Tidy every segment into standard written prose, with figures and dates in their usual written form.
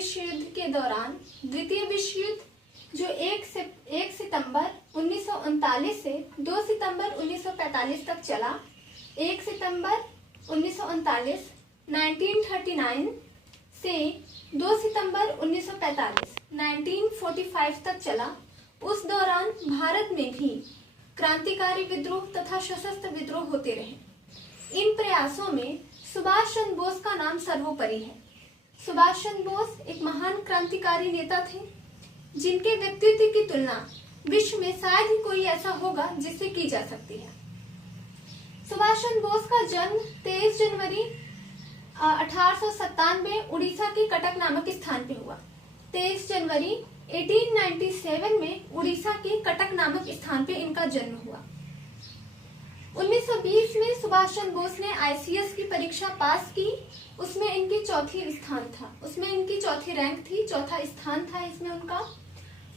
विश्व युद्ध के दौरान द्वितीय विश्व युद्ध जो 1 सितंबर 1939 से 2 सितंबर 1945 तक चला, 1 सितंबर 1939 1939 से 2 सितंबर 1945 1945 तक चला, उस दौरान भारत में भी क्रांतिकारी विद्रोह तथा सशस्त्र विद्रोह होते रहे। इन प्रयासों में सुभाष चंद्र बोस का नाम सर्वोपरि है। सुभाष चंद्र बोस एक महान क्रांतिकारी नेता थे, जिनके व्यक्तित्व की तुलना विश्व में शायद ही कोई ऐसा होगा जिससे की जा सकती है। सुभाष चंद्र बोस का जन्म 23 जनवरी 1897 उड़ीसा के कटक नामक स्थान पे हुआ। 23 जनवरी 1897 में उड़ीसा के कटक नामक स्थान पे इनका जन्म हुआ। 1920 में सुभाष चंद्र बोस ने आईसीएस की परीक्षा पास की। उसमें इनकी चौथी रैंक थी, चौथा स्थान था इसमें उनका।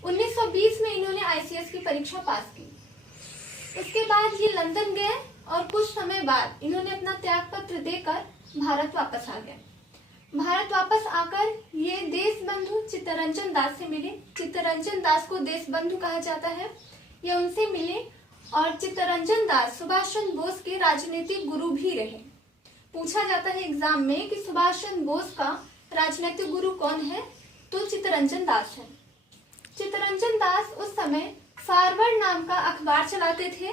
1920 में इन्होंने आईसीएस की परीक्षा पास की। उसके बाद ये लंदन गए और कुछ समय बाद इन्होंने अपना त्याग पत्र देकर भारत वापस आ गए। भारत वापस आकर ये देश बंधु चित्तरंजन दास से मिले। चित्तरंजन दास को देश बंधु कहा जाता है। ये उनसे मिले और चित्तरंजन दास सुभाष चंद्र बोस के राजनीतिक गुरु भी रहे। पूछा जाता है एग्जाम में कि सुभाष चंद्र बोस का राजनीतिक गुरु कौन है, तो चित्तरंजन दास है। चित्तरंजन दास उस समय फॉरवर्ड नाम का अखबार चलाते थे।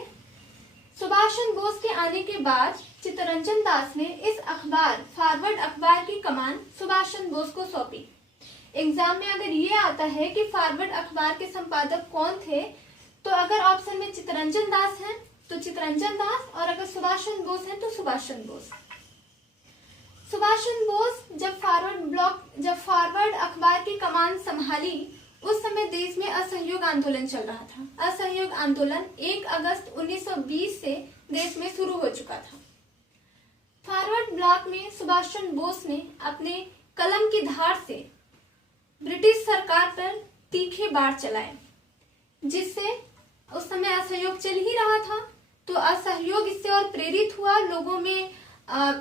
सुभाष चंद्र बोस के आने के बाद चित्तरंजन दास ने इस अखबार फॉरवर्ड अखबार की कमान सुभाष चंद्र बोस को सौंपी। एग्जाम में अगर ये आता है कि फॉरवर्ड अखबार के संपादक कौन थे, तो अगर ऑप्शन में चित्तरंजन दास है तो चित्तरंजन दास, और अगर सुभाष चंद्र बोस है तो सुभाष चंद्र बोस। सुभाष चंद्र बोस जब फॉरवर्ड अखबार की कमान संभाली, उस समय देश में असहयोग आंदोलन चल रहा था। असहयोग आंदोलन 1 अगस्त 1920 से देश में शुरू हो चुका था। फॉरवर्ड ब्लॉक में सुभाष चंद्र बोस ने अपने कलम की धार से ब्रिटिश सरकार पर तीखे बाण चलाए, जिससे उस समय असहयोग चल ही रहा था, तो असहयोग इससे और प्रेरित हुआ। लोगों में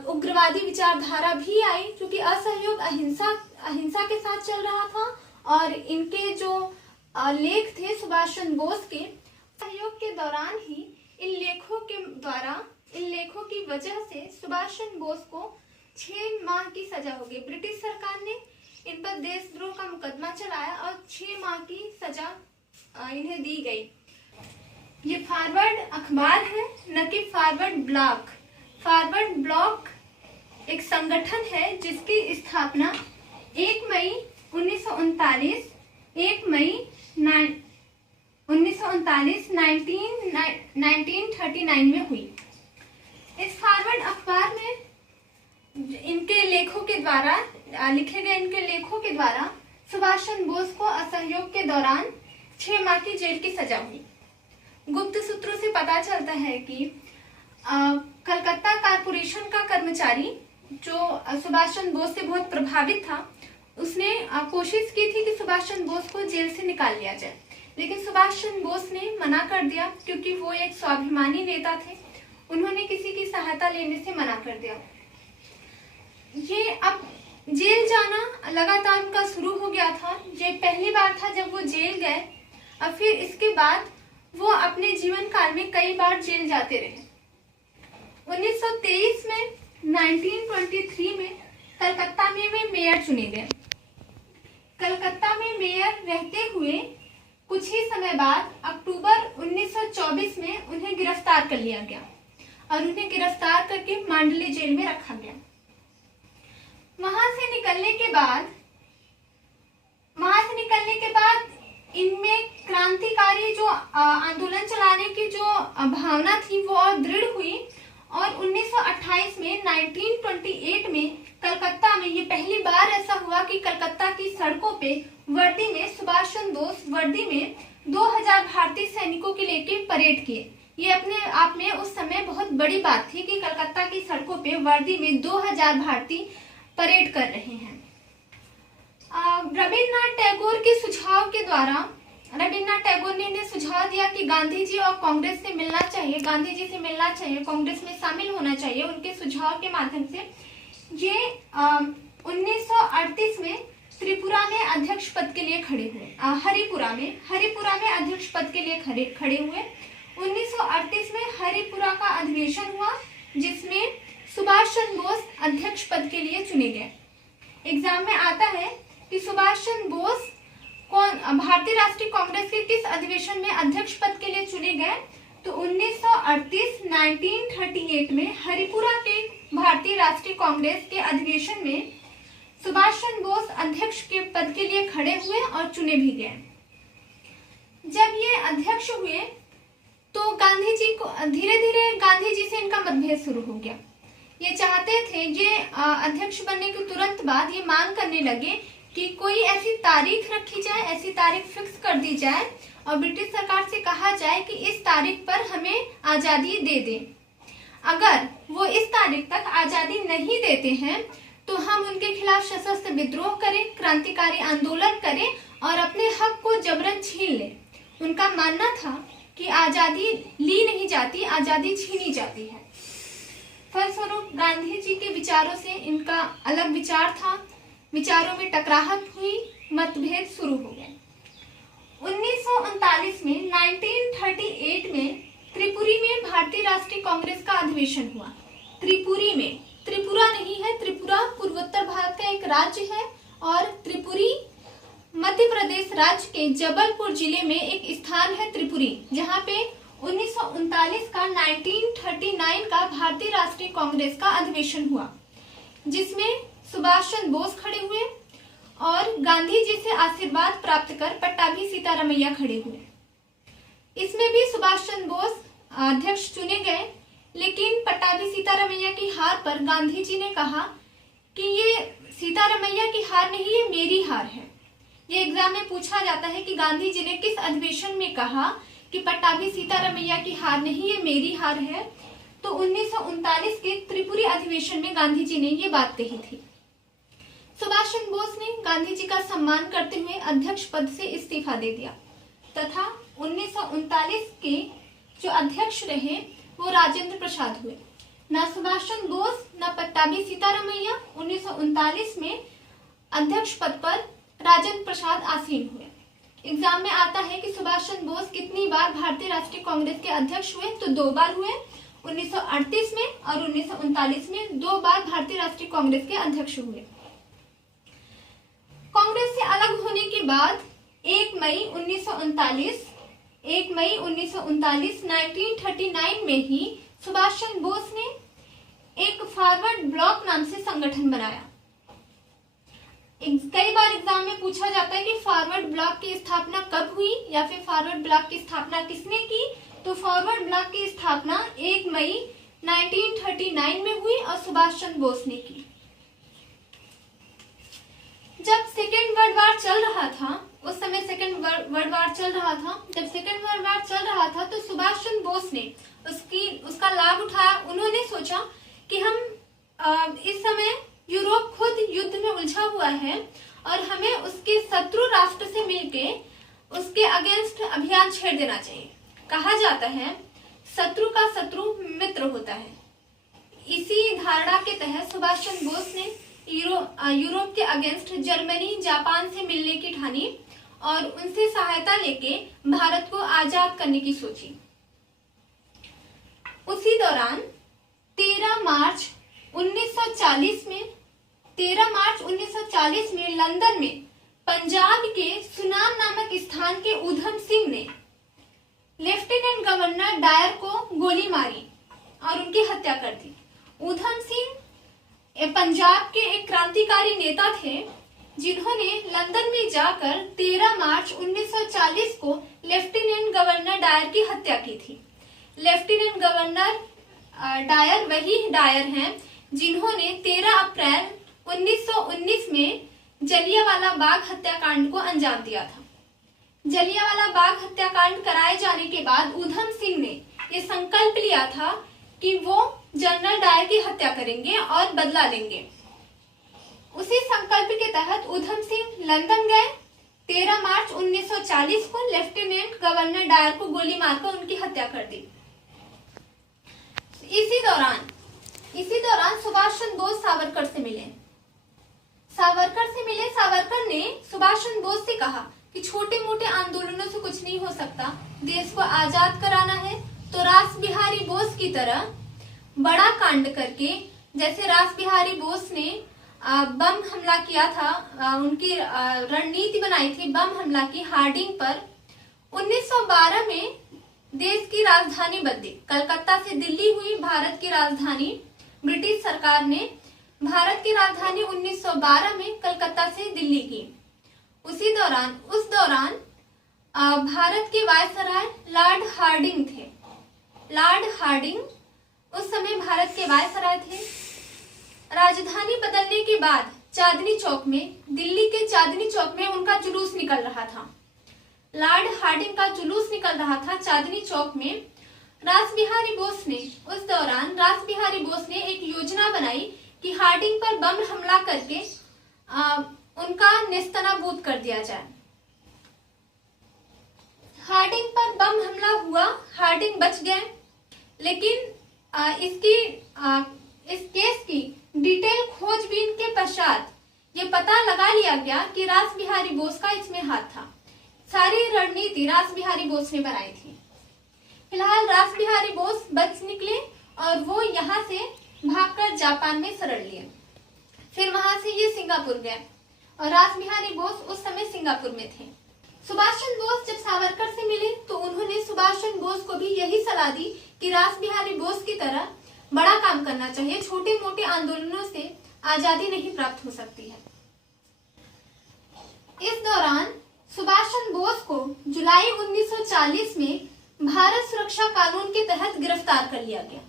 उग्रवादी विचारधारा भी आई, क्योंकि असहयोग अहिंसा के साथ चल रहा था। और इनके जो लेख थे सुभाष चंद्र बोस के, सहयोग के दौरान ही इन लेखों की वजह से सुभाष चंद्र बोस को 6 माह की सजा हो गई। ब्रिटिश सरकार ने इन पर देशद्रोह का मुकदमा चलाया और 6 माह की सजा इन्हें दी गई। ये फॉरवर्ड अखबार है, न कि फॉरवर्ड ब्लॉक। फॉरवर्ड ब्लॉक एक संगठन है जिसकी स्थापना 1 मई 1939 में हुई। इस फॉरवर्ड अखबार में इनके लेखों के द्वारा लिखे गए इनके लेखों के द्वारा सुभाष चंद्र बोस को असहयोग के दौरान 6 माह की जेल की सजा हुई। गुप्त सूत्रों से पता चलता है कि कलकत्ता कारपोरेशन का कर्मचारी जो सुभाष चंद्र बोस से बहुत प्रभावित था, उसने कोशिश की थी कि सुभाष चंद्र बोस को जेल से निकाल लिया जाए, लेकिन सुभाष चंद्र बोस ने मना कर दिया, क्योंकि वो एक स्वाभिमानी नेता थे। उन्होंने किसी की सहायता लेने से मना कर दिया। ये अब जेल जाना लगातार उनका शुरू हो गया था। ये पहली बार था जब वो जेल गए, और फिर इसके बाद वो अपने जीवन काल में कई बार जेल जाते रहे। 1923 में 1923 में कलकत्ता में वे मेयर चुने गए। कलकत्ता में मेयर रहते हुए कुछ ही समय बाद अक्टूबर 1924 में उन्हें गिरफ्तार कर लिया गया और उन्हें गिरफ्तार करके मांडले जेल में रखा गया। वहां से निकलने के बाद इनमें क्रांतिकारी जो आंदोलन चलाने की जो भावना थी वो और दृढ़ हुई, और 1928 में 1928 में कलकत्ता में ये पहली बार ऐसा हुआ कि कलकत्ता की सड़कों पे वर्दी में सुभाष चंद्र बोस वर्दी में 2000 भारतीय सैनिकों के लेके परेड किए। ये अपने आप में उस समय बहुत बड़ी बात थी कि कलकत्ता की सड़कों पे वर्दी में 2000 भारतीय परेड कर रहे हैं। रविन्द्रनाथ टैगोर के सुझाव के द्वारा रविन्द्रनाथ टैगोर ने इन्हें सुझाव दिया कि गांधी जी और कांग्रेस से मिलना चाहिए, गांधी जी से मिलना चाहिए, कांग्रेस में शामिल होना चाहिए। उनके सुझाव के माध्यम से ये 1938 में त्रिपुरा अध्यक्ष पद के लिए खड़े हुए। हरिपुरा में अध्यक्ष पद के लिए खड़े हुए। 1938 में हरिपुरा का अधिवेशन हुआ जिसमें सुभाष चंद्र बोस अध्यक्ष पद के लिए चुने गए। एग्जाम में आता है कि सुभाष चंद्र बोस भारतीय राष्ट्रीय कांग्रेस के किस अधिवेशन में अध्यक्ष पद के लिए चुने गए? तो 1938 में हरिपुरा के भारतीय राष्ट्रीय कांग्रेस के अधिवेशन में सुभाष चंद्र बोस अध्यक्ष के पद के लिए खड़े हुए और चुने भी गए। जब ये अध्यक्ष हुए तो गांधी जी को धीरे धीरे गांधी जी से इनका मतभेद शुरू हो गया। ये चाहते थे, ये अध्यक्ष बनने के तुरंत बाद ये मांग करने लगे कि कोई ऐसी तारीख रखी जाए, ऐसी तारीख फिक्स कर दी जाए और ब्रिटिश सरकार से कहा जाए कि इस तारीख पर हमें आजादी दे दें। अगर वो इस तारीख तक आजादी नहीं देते हैं तो हम उनके खिलाफ सशस्त्र विद्रोह करें, क्रांतिकारी आंदोलन करें और अपने हक को जबरन छीन लें। उनका मानना था कि आजादी ली नहीं जाती, आजादी छीनी जाती है। फलस्वरूप गांधी जी के विचारों से इनका अलग विचार था, विचारों में टकराहट हुई, मतभेद शुरू हो गए। 1939 में 1938 में त्रिपुरी में भारतीय राष्ट्रीय कांग्रेस का अधिवेशन हुआ। त्रिपुरी में, त्रिपुरा नहीं है, त्रिपुरा पूर्वोत्तर भारत का एक राज्य है और त्रिपुरी मध्य प्रदेश राज्य के जबलपुर जिले में एक स्थान है त्रिपुरी, जहाँ पे 1939 का 1939 का भारतीय राष्ट्रीय कांग्रेस का अधिवेशन हुआ जिसमें सुभाष चंद्र बोस खड़े हुए और गांधी जी से आशीर्वाद प्राप्त कर पट्टाभी सीतारामैया खड़े हुए। इसमें भी सुभाष चंद्र बोस अध्यक्ष चुने गए, लेकिन पट्टाभी सीतारामैया की हार पर गांधी जी ने कहा कि ये सीतारामैया की हार नहीं, ये मेरी हार है। ये एग्जाम में पूछा जाता है कि गांधी जी ने किस अधिवेशन में कहा कि पट्टाभी सीतारामैया की हार नहीं, ये मेरी हार है। तो 1939 के त्रिपुरी अधिवेशन में गांधी जी ने ये बात कही थी। सुभाष चंद्र बोस ने गांधी जी का सम्मान करते हुए अध्यक्ष पद से इस्तीफा दे दिया तथा 1939 के जो अध्यक्ष रहे वो राजेंद्र प्रसाद हुए। न सुभाष चंद्र बोस न पट्टाभी सीतारामैया 1939 में अध्यक्ष पद पर राजेंद्र प्रसाद आसीन हुए। एग्जाम में आता है कि सुभाष चंद्र बोस कितनी बार भारतीय राष्ट्रीय कांग्रेस के अध्यक्ष हुए? तो 2 बार हुए, 1938 में और 1939 में 2 बार भारतीय राष्ट्रीय कांग्रेस के अध्यक्ष हुए। कांग्रेस से अलग होने के बाद 1 मई 1939 में ही सुभाष चंद्र बोस ने एक फॉरवर्ड ब्लॉक नाम से संगठन बनाया। कई बार एग्जाम में पूछा जाता है कि फॉरवर्ड ब्लॉक की स्थापना कब हुई या फिर फॉरवर्ड ब्लॉक की स्थापना किसने की? तो फॉरवर्ड ब्लॉक की स्थापना 1 मई 1939 में हुई और सुभाष चंद्र बोस ने की। जब सेकेंड वर्ल्ड वार चल रहा था, उस समय सेकेंड वर्ल्ड वार चल रहा था, जब सेकेंड वर्ल्ड वार चल रहा था तो सुभाष चंद्र बोस ने उसका लाभ उठाया। उन्होंने सोचा कि हम इस समय यूरोप खुद युद्ध में उलझा हुआ है और हमें उसके शत्रु राष्ट्र से मिलके उसके अगेंस्ट अभियान छेड़ देना चाहिए। कहा जाता है शत्रु का शत्रु मित्र होता है। इसी धारणा के तहत सुभाष चंद्र बोस ने यूरोप के अगेंस्ट जर्मनी, जापान से मिलने की ठानी और उनसे सहायता लेके भारत को आजाद करने की सोची। उसी दौरान 13 मार्च 1940 में लंदन में पंजाब के सुनाम नामक स्थान के ऊधम सिंह ने लेफ्टिनेंट गवर्नर डायर को गोली मारी और उनकी हत्या कर दी। ऊधम सिंह पंजाब के एक क्रांतिकारी नेता थे जिन्होंने लंदन में जाकर 13 मार्च 1940 को लेफ्टिनेंट गवर्नर डायर की हत्या की थी। लेफ्टिनेंट गवर्नर डायर वही डायर हैं जिन्होंने 13 अप्रैल 1919 में जलियांवाला बाग हत्याकांड को अंजाम दिया था। जलियांवाला बाग हत्याकांड कराए जाने के बाद ऊधम सिंह ने ये संकल्प लिया था कि वो जनरल डायर की हत्या करेंगे और बदला लेंगे। उसी संकल्प के तहत ऊधम सिंह लंदन गए। 13 मार्च 1940 को लेफ्टिनेंट गवर्नर डायर को गोली मारकर उनकी हत्या कर दी। इसी दौरान सुभाष चंद्र बोस सावरकर से मिले। सावरकर ने सुभाष चंद्र बोस से कहा कि छोटे मोटे आंदोलनों से कुछ नहीं हो सकता, देश को आजाद कराना है तो रास बिहारी बोस की तरह बड़ा कांड करके, जैसे रास बिहारी बोस ने बम हमला किया था, उनकी रणनीति बनाई थी बम हमला की हार्डिंग पर। 1912 में देश की राजधानी बदली, कलकत्ता से दिल्ली हुई भारत की राजधानी। ब्रिटिश सरकार ने भारत की राजधानी 1912 में कलकत्ता से दिल्ली की। उस दौरान भारत के वायसराय लॉर्ड हार्डिंग थे। लॉर्ड हार्डिंग उस समय भारत के वायसराय थे। राजधानी बदलने के बाद चांदनी चौक में, दिल्ली के चांदनी चौक में उनका जुलूस निकल रहा था। लॉर्ड हार्डिंग का जुलूस निकल रहा था चांदनी चौक में। रास बिहारी बोस ने एक योजना बनाई कि हार्डिंग पर बम हमला करके उनका नेस्तनाबूद कर दिया जाए। हार्डिंग पर बम हमला हुआ, हार्डिंग बच गए, लेकिन इस केस की डिटेल खोजबीन के पश्चात ये पता लगा लिया गया कि रास बिहारी बोस का इसमें हाथ था। सारी रणनीति रास बिहारी बोस ने बनाई थी। फिलहाल रास बिहारी बोस बच निकले और वो यहाँ से भागकर जापान में शरण लिए। फिर वहां से ये सिंगापुर गए और रास बिहारी बोस उस समय सिंगापुर में थे। सुभाष चंद्र बोस जब सावरकर से मिले तो उन्होंने सुभाष चंद्र बोस को भी यही सलाह दी कि रास बिहारी बोस की तरह बड़ा काम करना चाहिए, छोटे मोटे आंदोलनों से आजादी नहीं प्राप्त हो सकती है। इस दौरान सुभाष चंद्र बोस को जुलाई 1940 में भारत सुरक्षा कानून के तहत गिरफ्तार कर लिया गया।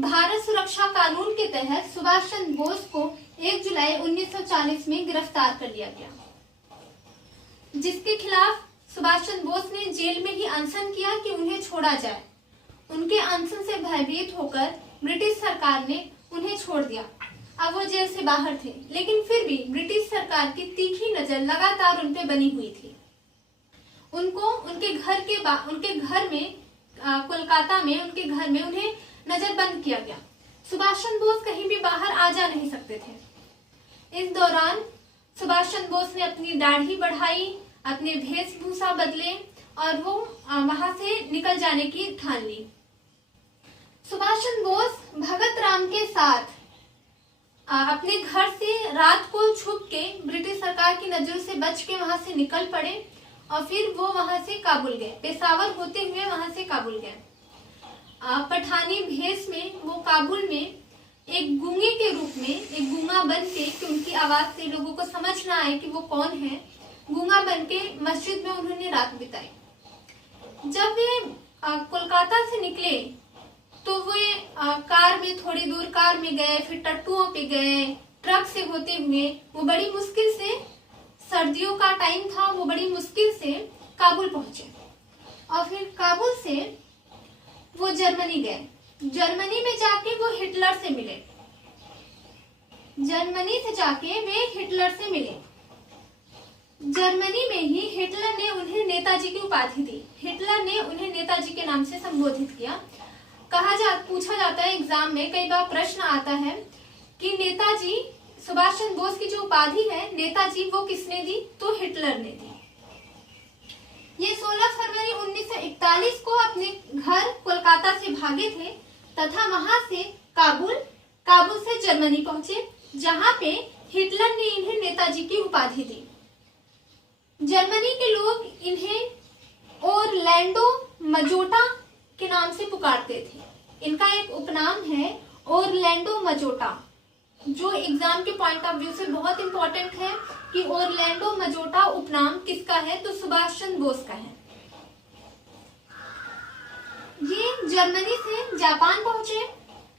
भारत सुरक्षा कानून के तहत सुभाष चंद्र बोस को 1 जुलाई 1940 में गिरफ्तार कर लिया गया, जिसके खिलाफ सुभाष चंद्र बोस ने जेल में ही अनशन किया कि उन्हें छोड़ा जाए। उनके अनशन से भयभीत होकर ब्रिटिश सरकार ने उन्हें छोड़ दिया। अब वो जेल से बाहर थे, लेकिन फिर भी ब्रिटिश सरकार की तीखी नजर लगातार उन पे बनी हुई थी। उनको उनके घर में कोलकाता में उनके घर में उन्हें नजरबंद किया गया। सुभाष चंद्र बोस कहीं भी बाहर आ जा नहीं सकते थे। इस दौरान सुभाष चंद्र बोस ने अपनी दाढ़ी बढ़ाई, अपने वेशभूषा बदले और वो वहां से निकल जाने की ठान ली। सुभाष चंद्र बोस भगत राम के साथ अपने घर से रात को छुप के ब्रिटिश सरकार की नजरों से बच के वहां से निकल पड़े और फिर वो वहां से काबुल गए। पेशावर होते हुए वहां से काबुल गए। पठानी भेष में वो काबुल में एक गूंगे के रूप में, एक गूंगा बन के कि उनकी आवाज से लोगों को समझ ना आए कि वो कौन है, गूंगा बन के मस्जिद में उन्होंने रात बिताई। जब वे कोलकाता से निकले तो वे कार में थोड़ी दूर कार में गए, फिर टट्टुओं पे गए, ट्रक से होते हुए वो बड़ी मुश्किल से, सर्दियों का टाइम था, वो बड़ी मुश्किल से काबुल पहुंचे और फिर काबुल से वो जर्मनी गए। जर्मनी में जाके वो हिटलर से मिले। जर्मनी से जाके वे हिटलर से मिले। जर्मनी में ही हिटलर ने उन्हें नेताजी की उपाधि दी। हिटलर ने उन्हें नेताजी के नाम से संबोधित किया। पूछा जाता है एग्जाम में, कई बार प्रश्न आता है कि नेताजी, सुभाष चंद्र बोस की जो उपाधि है नेताजी, वो किसने दी? तो हिटलर ने दी। ये 16 फरवरी 1941 को अपने घर कोलकाता से भागे थे तथा वहां से काबुल से जर्मनी पहुंचे, जहां पे हिटलर ने इन्हें नेताजी की उपाधि दी। जर्मनी के लोग इन्हें ओरलैंडो मजोटा के नाम से पुकारते थे। इनका एक उपनाम है ओरलैंडो मजोटा, जो एग्जाम के पॉइंट ऑफ व्यू से बहुत इंपॉर्टेंट है कि ओरलैंडो मजोटा उपनाम किसका है? तो सुभाष चंद्र बोस का है। ये जर्मनी से जापान पहुंचे,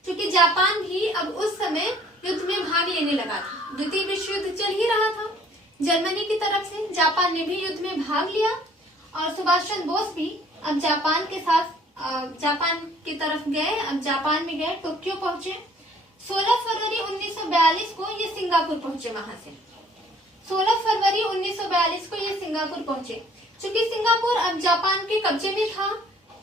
क्योंकि जापान भी अब उस समय युद्ध में भाग लेने लगा था। द्वितीय विश्व युद्ध चल ही रहा था। जर्मनी की तरफ से जापान ने भी युद्ध में भाग लिया और सुभाष चंद्र बोस भी अब जापान के साथ जापान की तरफ गए। अब जापान में गए, टोक्यो पहुंचे। 16 फरवरी 1942 को ये सिंगापुर पहुंचे। वहां से 16 फरवरी 1942 को ये सिंगापुर पहुंचे। क्योंकि सिंगापुर अब जापान के कब्जे में था,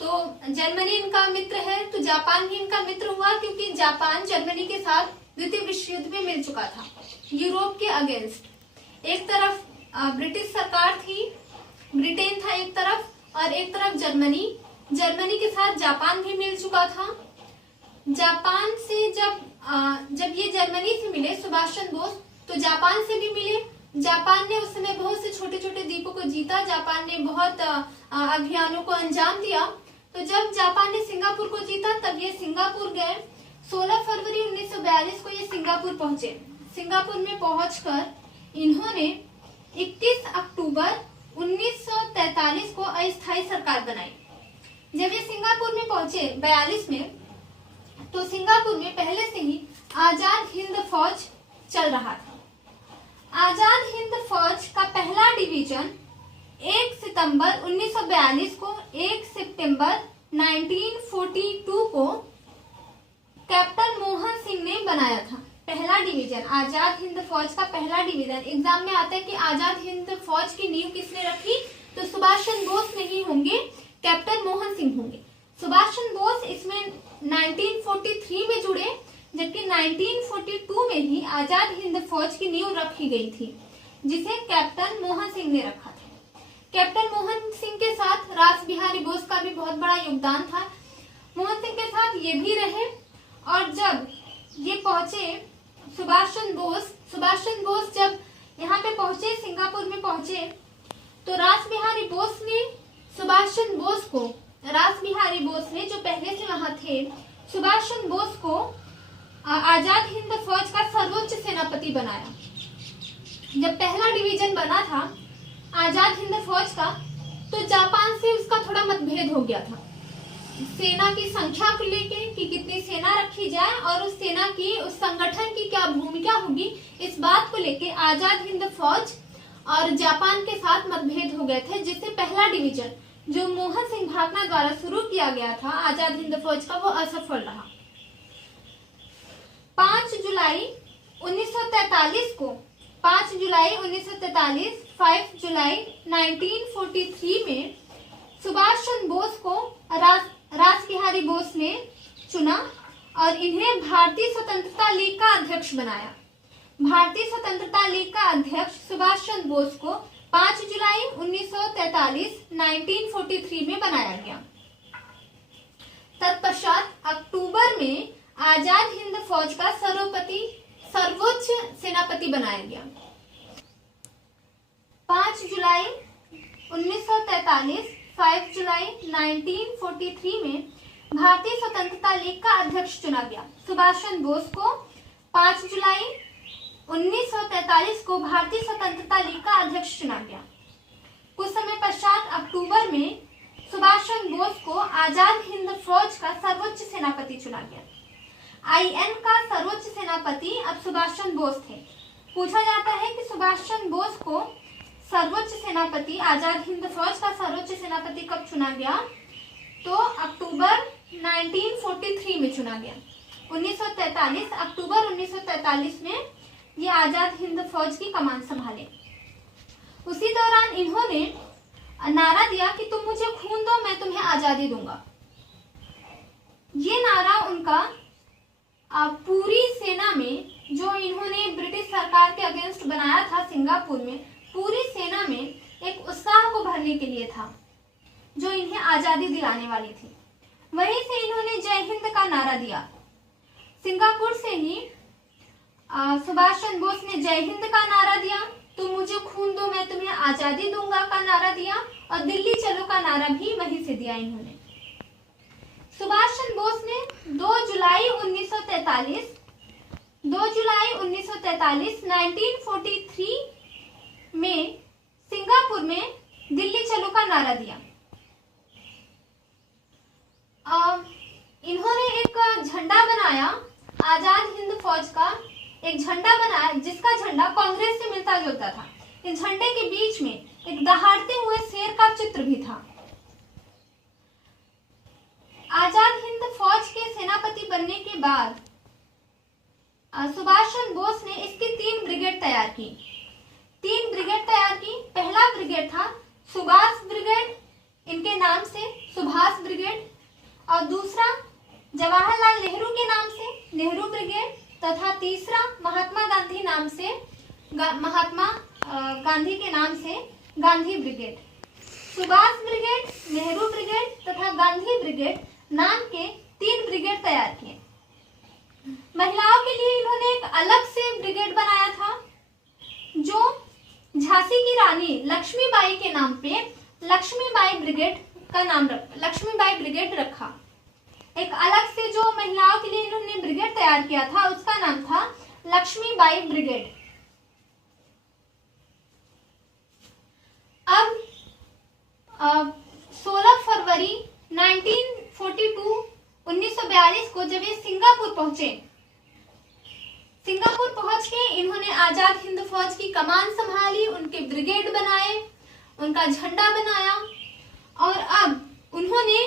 तो जर्मनी इनका मित्र है, तो जापान भी इनका मित्र हुआ, क्योंकि जापान जर्मनी के साथ द्वितीय विश्व युद्ध में मिल चुका था यूरोप के अगेंस्ट। एक तरफ ब्रिटिश सरकार थी, ब्रिटेन था एक तरफ और एक तरफ जर्मनी। जर्मनी के साथ जापान भी मिल चुका था। जापान से जब ये जर्मनी से मिले सुभाष चंद्र बोस, तो जापान से भी मिले। जापान ने उस समय बहुत से छोटे छोटे द्वीपों को जीता, जापान ने बहुत अभियानों को अंजाम दिया। तो जब जापान ने सिंगापुर को जीता तब ये सिंगापुर गए। 16 फरवरी 1942 को ये सिंगापुर पहुंचे। सिंगापुर में पहुंचकर इन्होंने 21 अक्टूबर 1943 को अस्थायी सरकार बनाई। जब ये सिंगापुर में पहुंचे 42 में, तो सिंगापुर में पहले से ही आजाद हिंद फौज चल रहा था। आजाद हिंद फौज का पहला डिवीजन 1 सितंबर 1942 को 1 सितंबर 1942 को कैप्टन मोहन सिंह ने बनाया था। पहला डिवीजन, आजाद हिंद फौज का पहला डिवीजन। एग्जाम में आता है कि आजाद हिंद फौज की नींव किसने रखी, तो सुभाष चंद्र बोस नहीं होंगे, कैप्टन मोहन सिंह होंगे। सुभाष चंद्र बोस इसमें 1943 में जुड़े, जबकि 1942 में ही आजाद हिंद फौज की नींव रखी गई थी, जिसे कैप्टन मोहन सिंह ने रखा था। कैप्टन मोहन सिंह के साथ रास बिहारी बोस का भी बहुत बड़ा योगदान था। मोहन सिंह के साथ ये भी रहे। और जब ये पहुंचे सुभाष चंद्र बोस जब यहाँ पे पहुंचे, सिंगापुर में पहुंचे, तो रास बिहारी बोस ने सुभाष चंद्र बोस को, रास बिहारी बोस ने जो पहले से वहां थे, सुभाष चंद्र बोस को आजाद हिंद फौज का सर्वोच्च सेनापति बनाया। जब पहला डिवीजन बना था आजाद हिंद फौज का, तो जापान से उसका थोड़ा मतभेद हो गया था सेना की संख्या को लेके, कि कितनी सेना रखी जाए और उस सेना की, उस संगठन की क्या भूमिका होगी, इस बात को लेके आजाद हिंद फौज और जापान के साथ मतभेद हो गए थे, जिससे पहला डिवीजन जो मोहन सिंह भाकना द्वारा शुरू किया गया था आजाद हिंद फौज का, वो असफल रहा। 5 जुलाई 1943 को 5 जुलाई 1943, 5 जुलाई 1943 में सुभाष चंद्र बोस को रास बिहारी बोस ने चुना और इन्हें भारतीय स्वतंत्रता लीग का अध्यक्ष बनाया। भारतीय स्वतंत्रता लीग का अध्यक्ष सुभाष चंद्र बोस को 5 जुलाई 1943 1943 में बनाया गया। तत्पश्चात अक्टूबर में आजाद हिंद फौज का सर्वोच्च सेनापति बनाया गया। 5 जुलाई 1943, 5 जुलाई 1943 में भारतीय स्वतंत्रता लीग का अध्यक्ष चुना गया। सुभाष चंद्र बोस को 5 जुलाई 1943 को भारतीय स्वतंत्रता लीग का अध्यक्ष चुना गया। कुछ समय पश्चात अक्टूबर में सुभाष चंद्र बोस को आजाद हिंद फौज का सर्वोच्च सेनापति चुना गया। आईएन का सर्वोच्च सेनापति अब सुभाष चंद्र बोस थे। पूछा जाता है कि सुभाष चंद्र बोस को सर्वोच्च सेनापति, आजाद हिंद फौज का सर्वोच्च सेनापति कब चुना गया, तो अक्टूबर 1943 में चुना गया। 1943 अक्टूबर 1943 में ये आजाद हिंद फौज की कमान संभाले। उसी दौरान इन्होंने नारा दिया कि तुम मुझे खून दो, मैं तुम्हें आजादी दूंगा। ये नारा उनका पूरी सेना में, जो इन्होंने ब्रिटिश सरकार के अगेंस्ट बनाया था सिंगापुर में, पूरी सेना में एक उत्साह को भरने के लिए था, जो इन्हें आजादी दिलाने वाली थी। वहीं से इन्होंने जय हिंद का नारा दिया। सिंगापुर से ही सुभाष चंद्र बोस ने जय हिंद का नारा दिया, तुम मुझे खून दो मैं तुम्हें आजादी दूंगा का नारा दिया, और दिल्ली चलो का नारा भी वहीं से दिया इन्होंने। सुभाष चंद्र बोस ने 2 जुलाई 1943 1943 में सिंगापुर में दिल्ली चलो का नारा दिया। इन्होंने एक झंडा बनाया, आजाद हिंद फौज का एक झंडा बनाया, जिसका झंडा कांग्रेस से मिलता जुलता था। इस झंडे के बीच में एक दहाड़ते हुए शेर का चित्र भी था। आजाद हिंद फौज के सेनापति बनने के बाद सुभाष चंद्र बोस ने इसकी 3 ब्रिगेड तैयार की। पहला ब्रिगेड था सुभाष ब्रिगेड, इनके नाम से सुभाष ब्रिगेड, और दूसरा जवाहरलाल नेहरू के नाम से नेहरू ब्रिगेड, तथा तीसरा महात्मा गांधी नाम से महात्मा गांधी के नाम से Gandhi brigade. Subhash brigade, Nehru brigade तथा गांधी ब्रिगेड नाम के 3 ब्रिगेड तैयार किए। महिलाओं के लिए इन्होंने एक अलग से ब्रिगेड बनाया था जो झांसी की रानी लक्ष्मीबाई के नाम पे लक्ष्मीबाई ब्रिगेड रखा। एक अलग से जो महिलाओं के लिए इन्होंने ब्रिगेड तैयार किया था उसका नाम था लक्ष्मीबाई ब्रिगेड। अब 16 फरवरी 1942 को जब ये सिंगापुर पहुंचे, सिंगापुर पहुंच के इन्होंने आजाद हिंद फौज की कमान संभाली, उनके ब्रिगेड बनाए, उनका झंडा बनाया और अब उन्होंने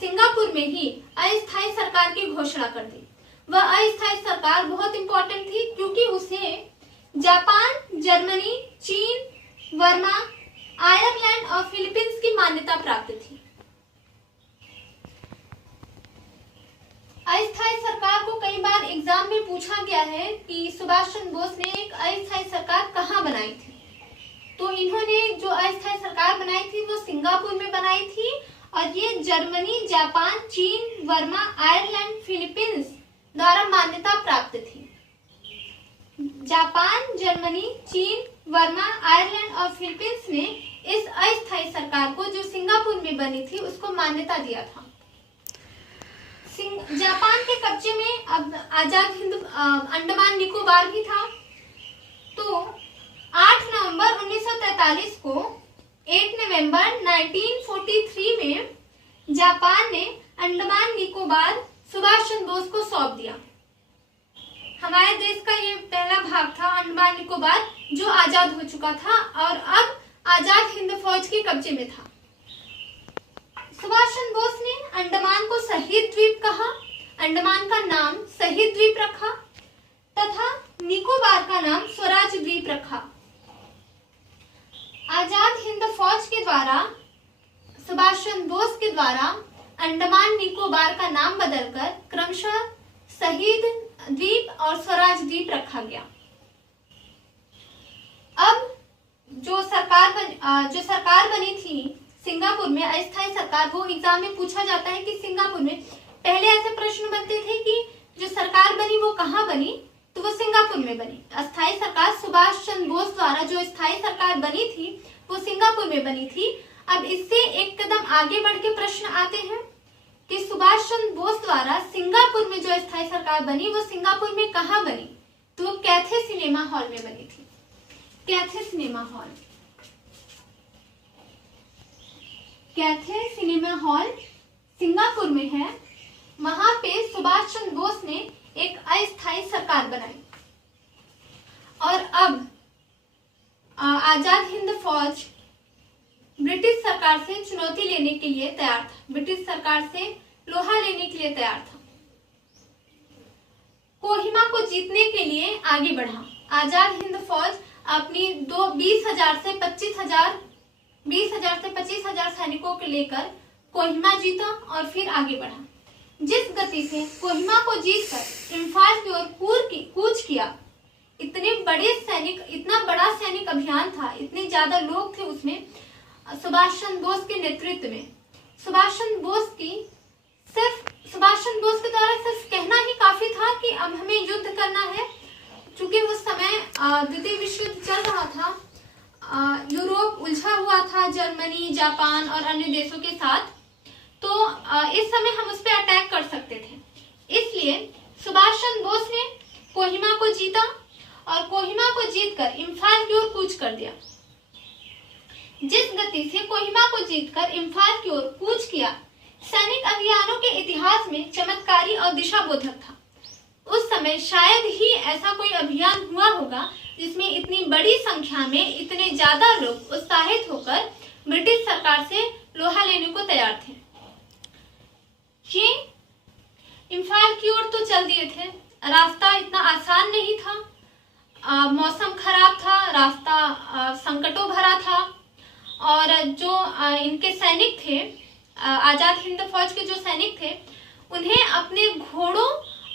सिंगापुर में ही अस्थायी सरकार की घोषणा कर दी। वह अस्थायी सरकार बहुत इंपॉर्टेंट थी क्योंकि उसे जापान, जर्मनी, चीन, वर्मा, आयरलैंड और फिलीपींस की मान्यता प्राप्त थी। अस्थायी सरकार को कई बार एग्जाम में पूछा गया है कि सुभाष चंद्र बोस ने एक अस्थायी सरकार कहाँ बनाई थी, तो इन्होंने जो अस्थायी सरकार बनाई थी वो सिंगापुर में बनाई थी और ये जर्मनी, जापान, चीन, वर्मा, आयरलैंड, फिलीपींस द्वारा मान्यता प्राप्त थी। जापान, जर्मनी, चीन, वर्मा, आयरलैंड और फिलीपींस ने इस अस्थायी सरकार को जो सिंगापुर में बनी थी उसको मान्यता दिया था। जापान के कब्जे में अब आजाद हिंद अंडमान निकोबार भी था। तो 8 नवंबर 1943 को 8 नवंबर 1943 में जापान ने अंडमान निकोबार सुभाष चंद्र बोस को सौंप दिया। हमारे देश का ये पहला भाग था अंडमान निकोबार जो आजाद हो चुका था और अब आजाद हिंद फौज के कब्जे में था। सुभाष चंद्र बोस ने अंडमान को शहीद द्वीप कहा, अंडमान का नाम शहीद द्वीप रखा तथा निकोबार का नाम स्वराज द्वीप रखा। आजाद हिंद फौज के द्वारा सुभाष चंद्र बोस के द्वारा अंडमान निकोबार का नाम बदलकर क्रमशः शहीद द्वीप और स्वराज द्वीप रखा गया। अब जो सरकार बनी थी सिंगापुर में अस्थायी सरकार, वो एग्जाम में पूछा जाता है कि सिंगापुर में पहले ऐसे प्रश्न बनते थे कि जो सरकार बनी वो कहाँ बनी, तो वो सिंगापुर में बनी। अस्थायी सरकार सुभाष चंद्र बोस द्वारा जो स्थायी सरकार बनी थी वो सिंगापुर में बनी थी। अब इससे एक कदम आगे बढ़ के प्रश्न आते हैं कि सुभाष चंद्र बोस द्वारा सिंगापुर में जो स्थायी सरकार बनी वो सिंगापुर में कहाँ बनी, तो वो कैथे सिनेमा हॉल में बनी थी। कैथे सिनेमा हॉल सिंगापुर में है। वहां पे सुभाष चंद्र बोस ने एक अस्थायी सरकार बनाई और अब आजाद हिंद फौज ब्रिटिश सरकार से चुनौती लेने के लिए तैयार था, ब्रिटिश सरकार से लोहा लेने के लिए तैयार था। कोहिमा को जीतने के लिए आगे बढ़ा। आजाद हिंद फौज अपनी 20,000 से 25,000 सैनिकों को लेकर कोहिमा जीता और फिर आगे बढ़ा। जिस गति से कोहिमा को जीतकर इम्फाल की ओर कूच किया, इतना बड़ा सैनिक अभियान था, इतने ज्यादा लोग थे उसमें सुभाष चंद्र बोस के नेतृत्व में। सुभाष चंद्र बोस के द्वारा सिर्फ कहना ही काफी था कि अब हमें युद्ध करना है, क्योंकि उस समय द्वितीय विश्व युद्ध चल रहा था, यूरोप उलझा हुआ था जर्मनी, जापान और अन्य देशों के साथ, तो इस समय हम उस पर अटैक कर सकते थे। इसलिए सुभाष चंद्र बोस ने कोहिमा को जीता और कोहिमा को जीतकर इम्फाल की ओर कूच कर दिया। जिस गति से कोहिमा को जीतकर इम्फाल की ओर कूच किया, सैनिक अभियानों के इतिहास में चमत्कारी और दिशाबोधक था। उस समय शायद ही ऐसा कोई अभियान हुआ होगा जिसमें इतनी बड़ी संख्या में इतने ज्यादा लोग उत्साहित होकर ब्रिटिश सरकार से लोहा लेने को तैयार थे। ये इम्फाल की ओर तो चल दिए थे, रास्ता इतना आसान नहीं था, मौसम खराब था, रास्ता संकटों भरा था और जो इनके सैनिक थे, आजाद हिंद फौज के जो सैनिक थे, उन्हें अपने घोड़ों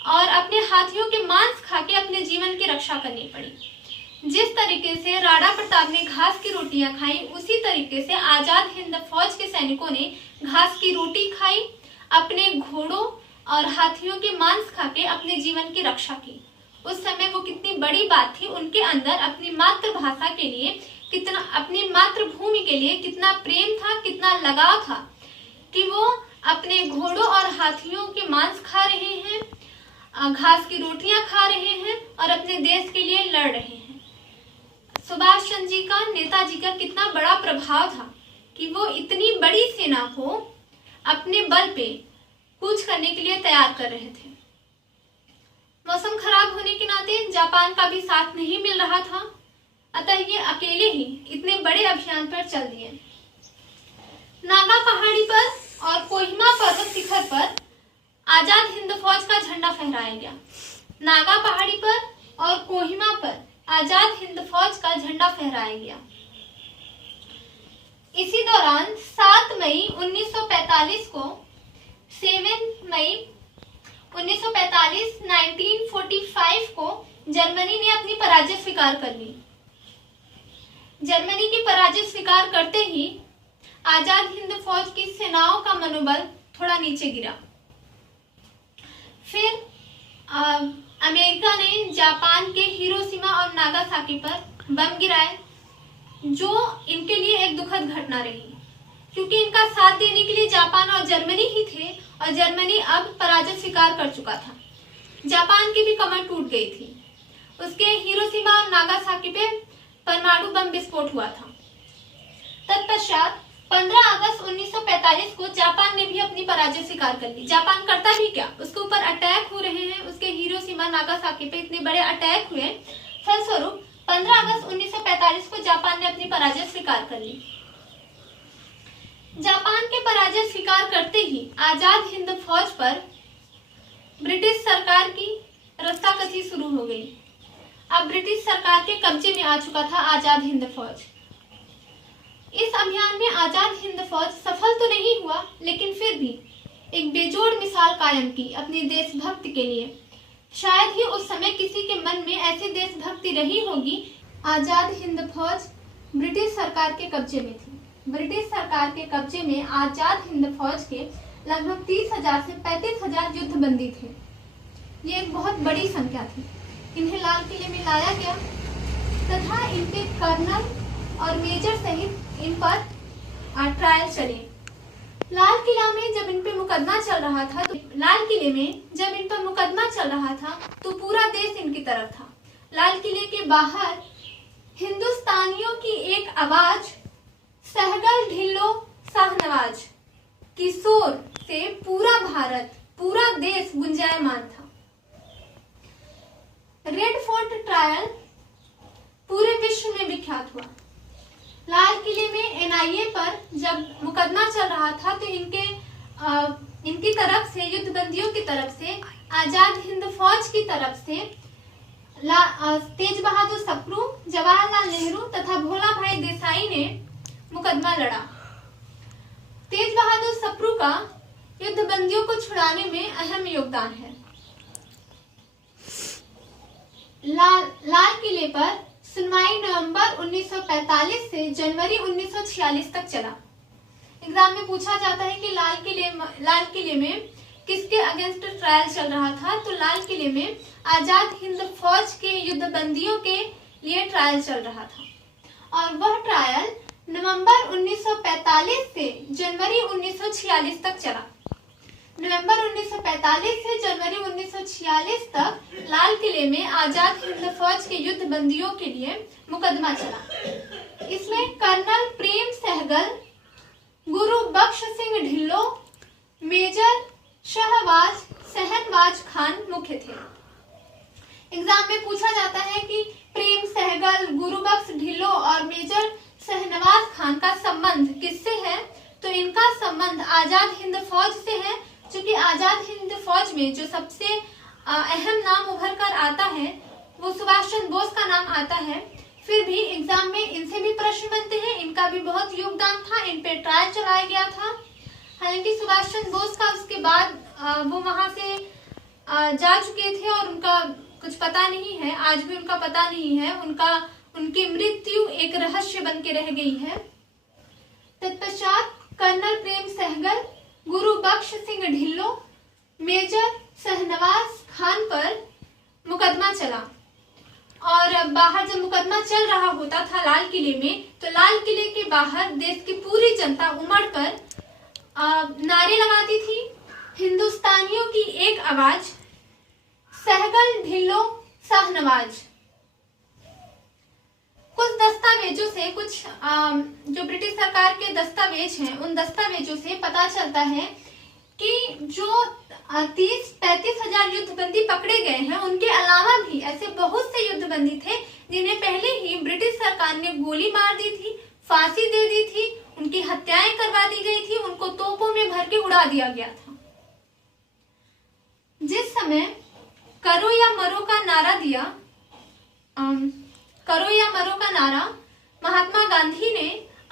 और अपने हाथियों के मांस खा के अपने जीवन की रक्षा करनी पड़ी। जिस तरीके से राणा प्रताप ने घास की रोटियां खाई, उसी तरीके से आजाद हिंद फौज के सैनिकों ने घास की रोटी खाई, अपने घोड़ों और हाथियों के मांस खा के अपने जीवन की रक्षा की। उस समय वो कितनी बड़ी बात थी, उनके अंदर अपनी मातृभाषा के लिए कितना, अपनी मातृभूमि के लिए कितना प्रेम था, कितना लगाव था कि वो अपने घोड़ों और हाथियों के मांस खा रहे हैं, घास की रोटियां खा रहे हैं और अपने देश के लिए लड़ रहे हैं। सुभाष चंद्र जी का, नेताजी का कितना बड़ा प्रभाव था कि वो इतनी बड़ी सेना को अपने बल पे कूच करने के लिए तैयार कर रहे थे। मौसम खराब होने के नाते जापान का भी साथ नहीं मिल रहा था, अतः ये अकेले ही इतने बड़े अभियान पर चल दिए। नागा पहाड़ी पर और कोहिमा पर्वत शिखर पर आजाद हिंद फौज का झंडा फहराया गया। नागा पहाड़ी पर और कोहिमा पर आजाद हिंद फौज का झंडा फहराया गया। इसी दौरान 7 मई 1945 को 1945 को जर्मनी ने अपनी पराजय स्वीकार कर ली। जर्मनी की पराजय स्वीकार करते ही आजाद हिंद फौज की सेनाओं का मनोबल थोड़ा नीचे गिरा। फिर अमेरिका ने जापान के हिरोशिमा और नागासाकी पर बम गिराए, जो इनके लिए एक दुखद घटना रही, क्योंकि इनका साथ देने के लिए जापान और जर्मनी ही थे और जर्मनी अब पराजय स्वीकार कर चुका था। जापान की भी कमर टूट गई थी। उसके हिरोशिमा और नागासाकी पे परमाणु बम विस्फोट हुआ था। तत्पश्चात 15 अगस्त 1945 को जापान ने भी अपनी पराजय स्वीकार कर ली। जापान करता भी क्या, उसके ऊपर अटैक हो रहे हैं, उसके हिरोशिमा नागासाकी पे इतने बड़े अटैक हुए, फलस्वरूप 15 अगस्त 1945 को जापान ने अपनी पराजय स्वीकार कर ली। जापान के पराजय स्वीकार करते ही आजाद हिंद फौज पर ब्रिटिश सरकार की रस्साकसी शुरू हो गई। अब ब्रिटिश सरकार के कब्जे में आ चुका था आजाद हिंद फौज। इस अभियान में आजाद हिंद फौज सफल तो नहीं हुआ, लेकिन फिर भी एक बेजोड़ मिसाल कायम की अपनी देशभक्ति के लिए। शायद ही उस समय किसी के मन में ऐसी देशभक्ति रही होगी। आजाद हिंद फौज ब्रिटिश सरकार के कब्जे में थी। ब्रिटिश सरकार के कब्जे में आजाद हिंद फौज के लगभग 30,000 से 35,000 युद्धबंदी थे। ये एक बहुत बड़ी संख्या थी। इन्हें लाल किले में लाया गया तथा इनके कर्नल और मेजर सहित इन पर ट्रायल चले। लाल किला में जब इन पे मुकदमा चल रहा था तो पूरा देश इनकी तरफ था। लाल किले के बाहर हिंदुस्तानियों की एक आवाज, सहगल ढिल्लो शाहनवाज की शोर से पूरा भारत, पूरा देश गुंजायमान था। रेड फोर्ट ट्रायल पूरे विश्व में विख्यात हुआ। लाल किले में एनआईए पर जब मुकदमा चल रहा था तो इनकी तरफ से, युद्धबंदियों की तरफ से, आजाद हिंद फौज की तरफ से तेज बहादुर सप्रू, जवाहरलाल नेहरू तथा भोला भाई देसाई ने मुकदमा लड़ा। तेज बहादुर सप्रू का युद्धबंदियों को छुड़ाने में अहम योगदान है। लाल किले पर सुनवाई नवंबर 1945 से जनवरी 1946 तक चला। एग्जाम में पूछा जाता है कि लाल किले में किसके अगेंस्ट ट्रायल चल रहा था, तो लाल किले में आजाद हिंद फौज के युद्धबंदियों के लिए ट्रायल चल रहा था और वह ट्रायल नवंबर 1945 से जनवरी 1946 तक चला। नवंबर 1945 से जनवरी 1946 तक लाल किले में आजाद हिंद फौज के युद्धबंदियों के लिए मुकदमा चला। इसमें कर्नल प्रेम सहगल, गुरु बख्श सिंह ढिल्लो, मेजर शहनवाज खान मुख्य थे। एग्जाम में पूछा जाता है कि प्रेम सहगल, गुरु बख्श ढिल्लो और मेजर शहनवाज खान का संबंध किससे है, तो इनका संबंध आजाद हिंद फौज से है। क्योंकि आजाद हिंद फौज में जो सबसे अहम नाम उभर कर आता है वो सुभाष चंद्र बोस का नाम आता है। फिर भी एग्जाम में इनसे भी प्रश्न बनते हैं, इनका भी बहुत योगदान था, इन पे ट्रायल चलाया गया था। हालांकि सुभाष चंद्र बोस का उसके बाद वो वहां से जा चुके थे और उनका कुछ पता नहीं है, आज भी उनका पता नहीं है। उनकी मृत्यु एक रहस्य बन के रह गई है। तत्पश्चात कर्नल प्रेम सहगल, गुरु बख्श सिंह ढिल्लो, मेजर शहनवाज खान पर मुकदमा चला। और बाहर जब मुकदमा चल रहा होता था लाल किले में, तो लाल किले के बाहर देश की पूरी जनता उमड़ कर नारे लगाती थी। हिंदुस्तानियों की एक आवाज, सहगल ढिल्लो शाहनवाज। कुछ दस्तावेजों से, कुछ जो ब्रिटिश सरकार के दस्तावेज हैं, उन दस्तावेजों से पता चलता है कि जो 30-35 हजार युद्धबंदी पकड़े गए हैं, उनके अलावा भी ऐसे बहुत से युद्धबंदी थे जिन्हें पहले ही ब्रिटिश सरकार ने गोली मार दी थी, फांसी दे दी थी, उनकी हत्याएं करवा दी गई थी, उनको तोपों में भर के उड़ा दिया गया था। जिस समय करो या मरो का नारा दिया, करो या मरो का नारा महात्मा गांधी ने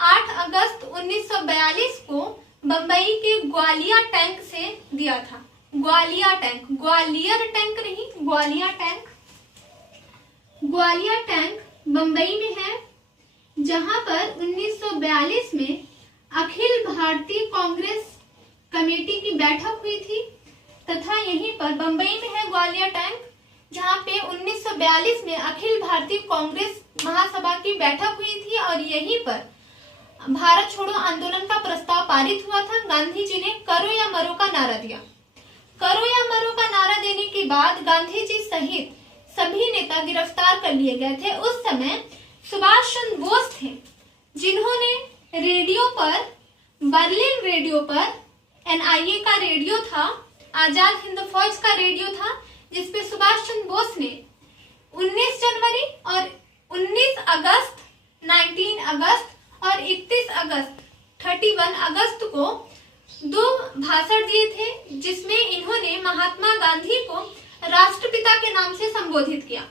8 अगस्त 1942 को बंबई के ग्वालियर टैंक से दिया था। ग्वालियर टैंक, ग्वालियर टैंक नहीं, ग्वालियर टैंक। ग्वालियर टैंक बंबई में है, जहां पर 1942 में अखिल भारतीय कांग्रेस कमेटी की बैठक हुई थी, तथा यहीं पर बंबई में है ग्वालियर टैंक, जहां पे 1942 में अखिल भारतीय कांग्रेस महासभा की बैठक हुई थी और यहीं पर भारत छोड़ो आंदोलन का प्रस्ताव पारित हुआ था। गांधी जी ने करो या मरो का नारा दिया। करो या मरो का नारा देने के बाद गांधी जी सहित सभी नेता गिरफ्तार कर लिए गए थे। उस समय सुभाष चंद्र बोस थे, जिन्होंने रेडियो पर, बर्लिन रेडियो पर, NIA का रेडियो था, आजाद हिंद फौज का रेडियो था, जिसपे सुभाष चंद्र बोस ने 19 जनवरी और 19 अगस्त, 19 अगस्त और 31 अगस्त, 31 अगस्त को 2 भाषण दिए थे, जिसमें इन्होंने महात्मा गांधी को राष्ट्रपिता के नाम से संबोधित किया।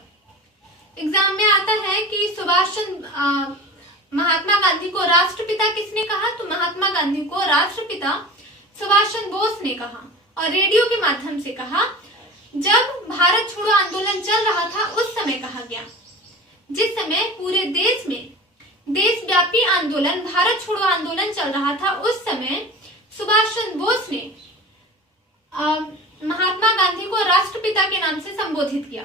एग्जाम में आता है कि महात्मा गांधी को राष्ट्रपिता किसने कहा, तो महात्मा गांधी को राष्ट्रपिता सुभाष चंद्र बोस ने कहा और रेडियो के माध्यम से कहा। जब भारत छोड़ो आंदोलन चल रहा था उस समय कहा गया, जिस समय पूरे देश में देशव्यापी आंदोलन, भारत छोड़ो आंदोलन चल रहा था, उस समय सुभाष चंद्र बोस ने महात्मा गांधी को राष्ट्रपिता के नाम से संबोधित किया।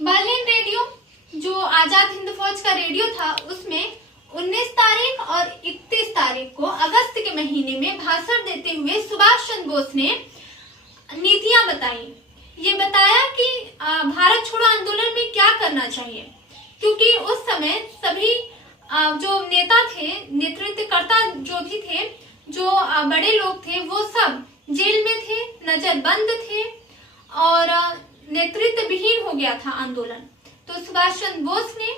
बर्लिन रेडियो, जो आजाद हिंद फौज का रेडियो था, उसमें 19 तारीख और 31 तारीख को अगस्त के महीने में भाषण देते हुए सुभाष चंद्र बोस ने नीतियां बताई। ये बताया कि भारत छोड़ो आंदोलन में क्या करना चाहिए, क्योंकि उस समय सभी जो नेता थे, नेतृत्वकर्ता जो भी थे, जो बड़े लोग थे, वो सब जेल में थे, नजरबंद थे और नेतृत्व विहीन हो गया था आंदोलन। तो सुभाष चंद्र बोस ने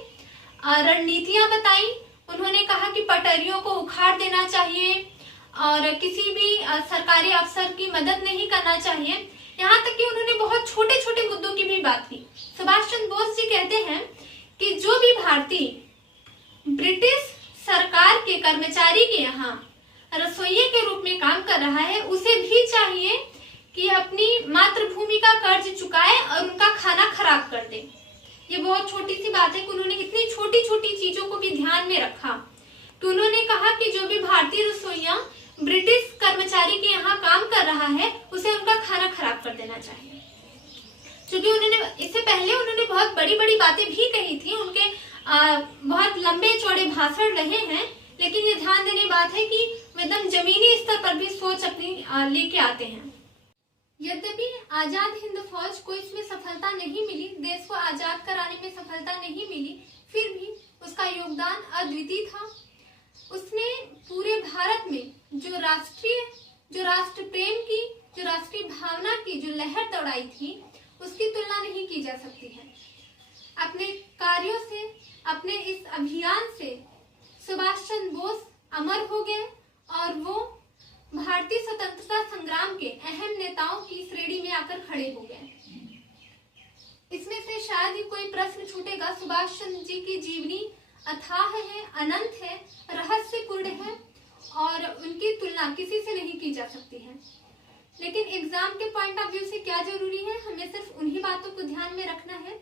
रणनीतियां बताई। उन्होंने कहा कि पटरियों को उखाड़ देना चाहिए और किसी भी सरकारी अफसर की मदद नहीं करना चाहिए। यहाँ तक कि उन्होंने बहुत छोटे छोटे मुद्दों की भी बात की। सुभाष चंद्र बोस जी कहते हैं कि जो भी भारतीय ब्रिटिश सरकार के कर्मचारी के यहाँ रसोइये के रूप में काम कर रहा है, उसे भी चाहिए कि अपनी मातृभूमि का कर्ज चुकाए और उनका खाना खराब कर दे। ये बहुत छोटी सी बात है कि उन्होंने इतनी छोटी छोटी चीजों को भी ध्यान में रखा। तो उन्होंने कहा कि जो भी भारतीय रसोइया ब्रिटिश कर्मचारी के यहाँ काम कर रहा है, उसे उनका खाना खराब कर देना चाहिए। क्योंकि उन्होंने इससे पहले उन्होंने बहुत बड़ी बड़ी बातें भी कही थी, उनके बहुत लंबे चौड़े भाषण रहे हैं, लेकिन ये ध्यान देने बात है कि एकदम जमीनी स्तर पर भी सोच अपनी लेके आते हैं। यद्यपि आजाद हिंद फौज को इसमें सफलता नहीं मिली, देश को आजाद कराने में सफलता नहीं मिली, फिर भी उसका योगदान अद्वितीय था। उसने पूरे भारत में जो राष्ट्र प्रेम की, जो राष्ट्रीय भावना की जो लहर दौड़ाई थी, उसकी तुलना नहीं की जा सकती है। अपने कार्यों से, अपने इस अभियान से सुभाष चंद्र बोस अमर हो गए और वो भारतीय स्वतंत्रता संग्राम के अहम नेताओं की श्रेणी में आकर खड़े हो गए। इसमें से शायद ही कोई प्रश्न छूटेगा। सुभाष चंद्र जी की जीवनी अथाह है, अनंत है, रहस्यपूर्ण है और उनकी तुलना किसी से नहीं की जा सकती है। लेकिन एग्जाम के पॉइंट ऑफ व्यू से क्या जरूरी है, हमें सिर्फ उन्हीं बातों को ध्यान में रखना है।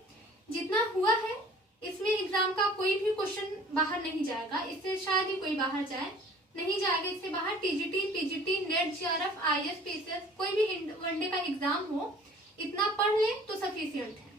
जितना हुआ है इसमें एग्जाम का कोई भी क्वेश्चन बाहर नहीं जाएगा, इससे शायद ही कोई बाहर जाए, नहीं जाएगा इससे बाहर। TGT, PGT, net, GRF, IAS, PCS, कोई भी वनडे का एग्जाम हो, इतना पढ़ ले तो सफिशिएंट है।